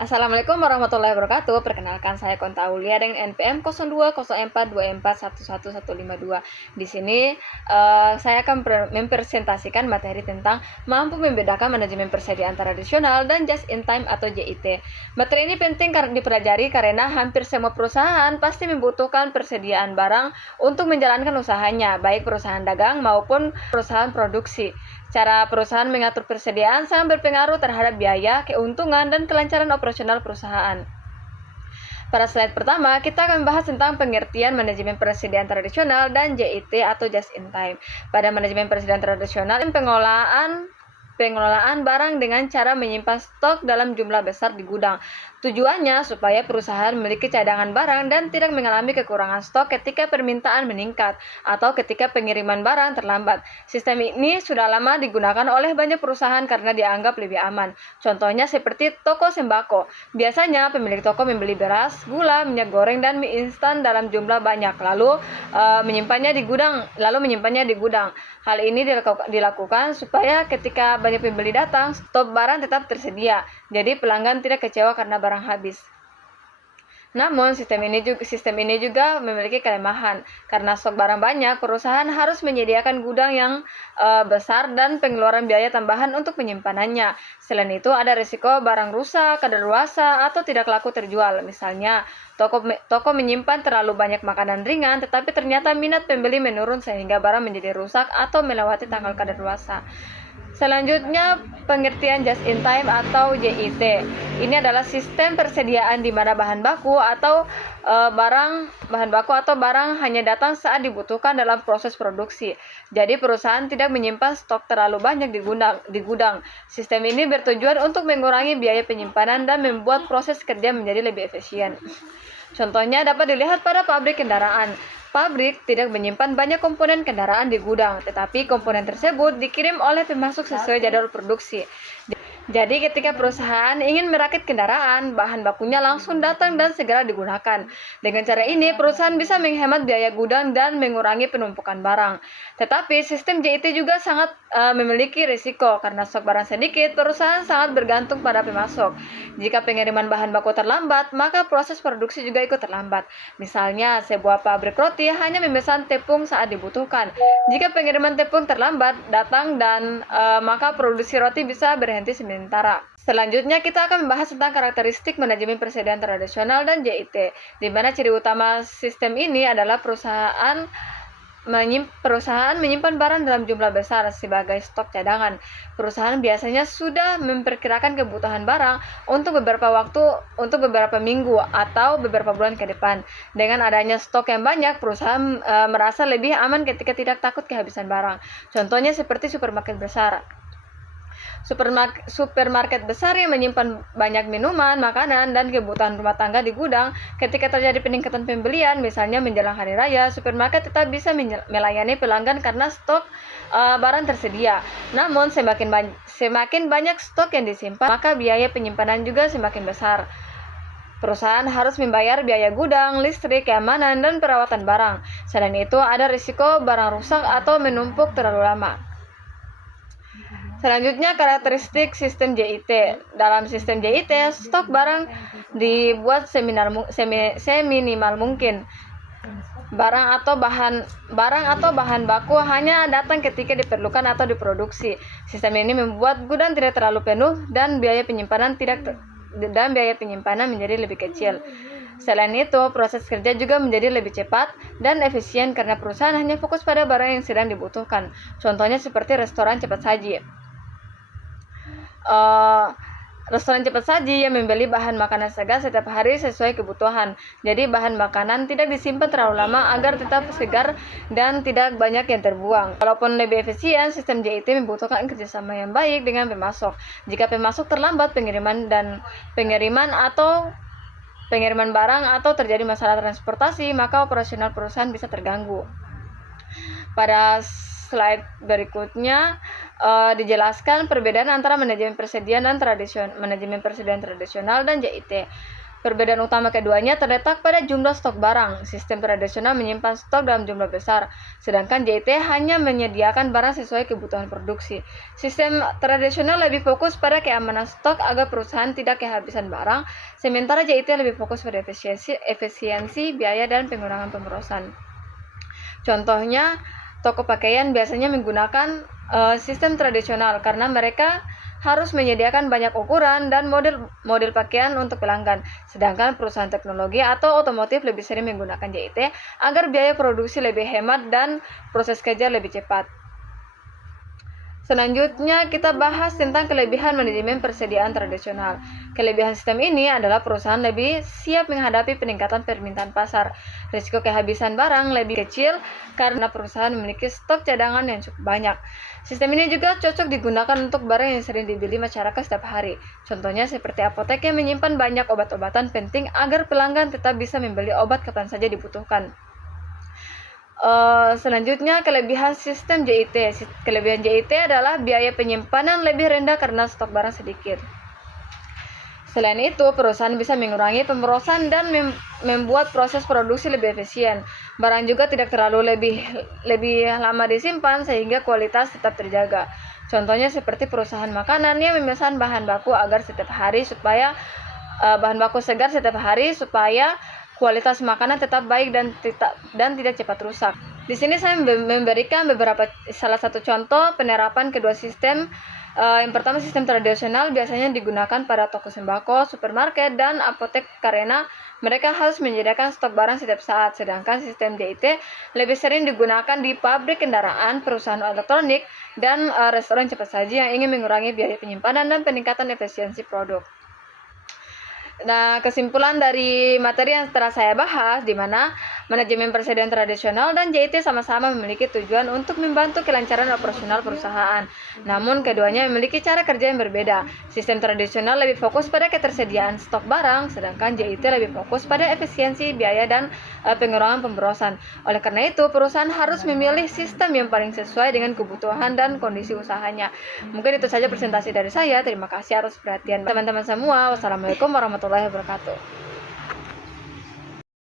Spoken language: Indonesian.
Assalamualaikum warahmatullahi wabarakatuh. Perkenalkan saya Konta Aulia dengan NPM 020424111152. Di sini saya akan mempresentasikan materi tentang mampu membedakan manajemen persediaan tradisional dan just in time atau JIT. Materi ini penting karena dipelajari karena hampir semua perusahaan pasti membutuhkan persediaan barang untuk menjalankan usahanya, baik perusahaan dagang maupun perusahaan produksi. Cara perusahaan mengatur persediaan sangat berpengaruh terhadap biaya, keuntungan, dan kelancaran operasional perusahaan. Pada slide pertama, kita akan membahas tentang pengertian manajemen persediaan tradisional dan JIT atau just in time. Pada manajemen persediaan tradisional, pengelolaan barang dengan cara menyimpan stok dalam jumlah besar di gudang. Tujuannya supaya perusahaan memiliki cadangan barang dan tidak mengalami kekurangan stok ketika permintaan meningkat atau ketika pengiriman barang terlambat. Sistem ini sudah lama digunakan oleh banyak perusahaan karena dianggap lebih aman. Contohnya seperti toko sembako. Biasanya pemilik toko membeli beras, gula, minyak goreng, dan mie instan dalam jumlah banyak, lalu menyimpannya di gudang. Hal ini dilakukan supaya ketika banyak pembeli datang, stok barang tetap tersedia. Jadi pelanggan tidak kecewa karena barang habis. Namun, sistem ini juga memiliki kelemahan. Karena stok barang banyak, perusahaan harus menyediakan gudang yang besar dan pengeluaran biaya tambahan untuk penyimpanannya. Selain itu, ada risiko barang rusak, kadaluarsa, atau tidak laku terjual. Misalnya, toko menyimpan terlalu banyak makanan ringan, tetapi ternyata minat pembeli menurun sehingga barang menjadi rusak atau melewati tanggal kadaluarsa. Selanjutnya, pengertian just in time atau JIT. Ini adalah sistem persediaan di mana bahan baku atau barang hanya datang saat dibutuhkan dalam proses produksi. Jadi perusahaan tidak menyimpan stok terlalu banyak di gudang. Sistem ini bertujuan untuk mengurangi biaya penyimpanan dan membuat proses kerja menjadi lebih efisien. Contohnya dapat dilihat pada pabrik kendaraan. Pabrik tidak menyimpan banyak komponen kendaraan di gudang, tetapi komponen tersebut dikirim oleh pemasok sesuai jadwal produksi. Jadi ketika perusahaan ingin merakit kendaraan, bahan bakunya langsung datang dan segera digunakan. Dengan cara ini, perusahaan bisa menghemat biaya gudang dan mengurangi penumpukan barang. Tetapi sistem JIT juga sangat memiliki risiko karena stok barang sedikit, perusahaan sangat bergantung pada pemasok. Jika pengiriman bahan baku terlambat, maka proses produksi juga ikut terlambat. Misalnya, sebuah pabrik roti hanya memesan tepung saat dibutuhkan. Jika pengiriman tepung terlambat datang maka produksi roti bisa berhenti sementara. Selanjutnya kita akan membahas tentang karakteristik manajemen persediaan tradisional dan JIT, di mana ciri utama sistem ini adalah perusahaan menyimpan barang dalam jumlah besar sebagai stok cadangan. Perusahaan biasanya sudah memperkirakan kebutuhan barang untuk beberapa minggu atau beberapa bulan ke depan. Dengan adanya stok yang banyak, perusahaan merasa lebih aman ketika tidak takut kehabisan barang. Contohnya seperti supermarket besar. Supermarket besar yang menyimpan banyak minuman, makanan, dan kebutuhan rumah tangga di gudang. Ketika terjadi peningkatan pembelian, misalnya menjelang hari raya, supermarket tetap bisa melayani pelanggan karena stok barang tersedia. Namun semakin banyak stok yang disimpan, maka biaya penyimpanan juga semakin besar. Perusahaan harus membayar biaya gudang, listrik, keamanan, dan perawatan barang. Selain itu, ada risiko barang rusak atau menumpuk terlalu lama. Selanjutnya, karakteristik sistem JIT. Dalam sistem JIT, stok barang dibuat seminimal mungkin. Barang atau bahan baku hanya datang ketika diperlukan atau diproduksi. Sistem ini membuat gudang tidak terlalu penuh dan biaya penyimpanan menjadi lebih kecil. Selain itu, proses kerja juga menjadi lebih cepat dan efisien karena perusahaan hanya fokus pada barang yang sedang dibutuhkan. Contohnya seperti restoran cepat saji. Restoran cepat saji yang membeli bahan makanan segar setiap hari sesuai kebutuhan. Jadi bahan makanan tidak disimpan terlalu lama agar tetap segar dan tidak banyak yang terbuang. Walaupun lebih efisien, sistem JIT membutuhkan kerjasama yang baik dengan pemasok. Jika pemasok terlambat pengiriman barang atau terjadi masalah transportasi, maka operasional perusahaan bisa terganggu. Pada slide berikutnya dijelaskan perbedaan antara manajemen persediaan tradisional dan JIT. Perbedaan utama keduanya terletak pada jumlah stok barang. Sistem tradisional menyimpan stok dalam jumlah besar, sedangkan JIT hanya menyediakan barang sesuai kebutuhan produksi. Sistem tradisional lebih fokus pada keamanan stok agar perusahaan tidak kehabisan barang, sementara JIT lebih fokus pada efisiensi biaya, dan pengurangan pemborosan. Contohnya, toko pakaian biasanya menggunakan sistem tradisional karena mereka harus menyediakan banyak ukuran dan model pakaian untuk pelanggan. Sedangkan perusahaan teknologi atau otomotif lebih sering menggunakan JIT agar biaya produksi lebih hemat dan proses kerja lebih cepat. Selanjutnya kita bahas tentang kelebihan manajemen persediaan tradisional. Kelebihan sistem ini adalah perusahaan lebih siap menghadapi peningkatan permintaan pasar. Risiko kehabisan barang lebih kecil karena perusahaan memiliki stok cadangan yang cukup banyak. Sistem ini juga cocok digunakan untuk barang yang sering dibeli masyarakat setiap hari. Contohnya seperti apotek yang menyimpan banyak obat-obatan penting agar pelanggan tetap bisa membeli obat kapan saja dibutuhkan. Selanjutnya, kelebihan sistem JIT. Kelebihan JIT adalah biaya penyimpanan lebih rendah karena stok barang sedikit. Selain itu, perusahaan bisa mengurangi pemborosan dan membuat proses produksi lebih efisien. Barang juga tidak terlalu lebih lama disimpan sehingga kualitas tetap terjaga. Contohnya seperti perusahaan makanan yang memesan bahan baku segar setiap hari supaya kualitas makanan tetap baik dan tidak cepat rusak. Di sini saya memberikan salah satu contoh penerapan kedua sistem. Yang pertama, sistem tradisional biasanya digunakan pada toko sembako, supermarket, dan apotek karena mereka harus menyediakan stok barang setiap saat. Sedangkan sistem JIT lebih sering digunakan di pabrik kendaraan, perusahaan elektronik, dan restoran cepat saji yang ingin mengurangi biaya penyimpanan dan peningkatan efisiensi produk. Nah, kesimpulan dari materi yang telah saya bahas, di mana manajemen persediaan tradisional dan JIT sama-sama memiliki tujuan untuk membantu kelancaran operasional perusahaan. Namun, keduanya memiliki cara kerja yang berbeda. Sistem tradisional lebih fokus pada ketersediaan stok barang, sedangkan JIT lebih fokus pada efisiensi biaya dan pengurangan pemborosan. Oleh karena itu, perusahaan harus memilih sistem yang paling sesuai dengan kebutuhan dan kondisi usahanya. Mungkin itu saja presentasi dari saya. Terima kasih atas perhatian teman-teman semua. Wassalamualaikum warahmatullahi wabarakatuh.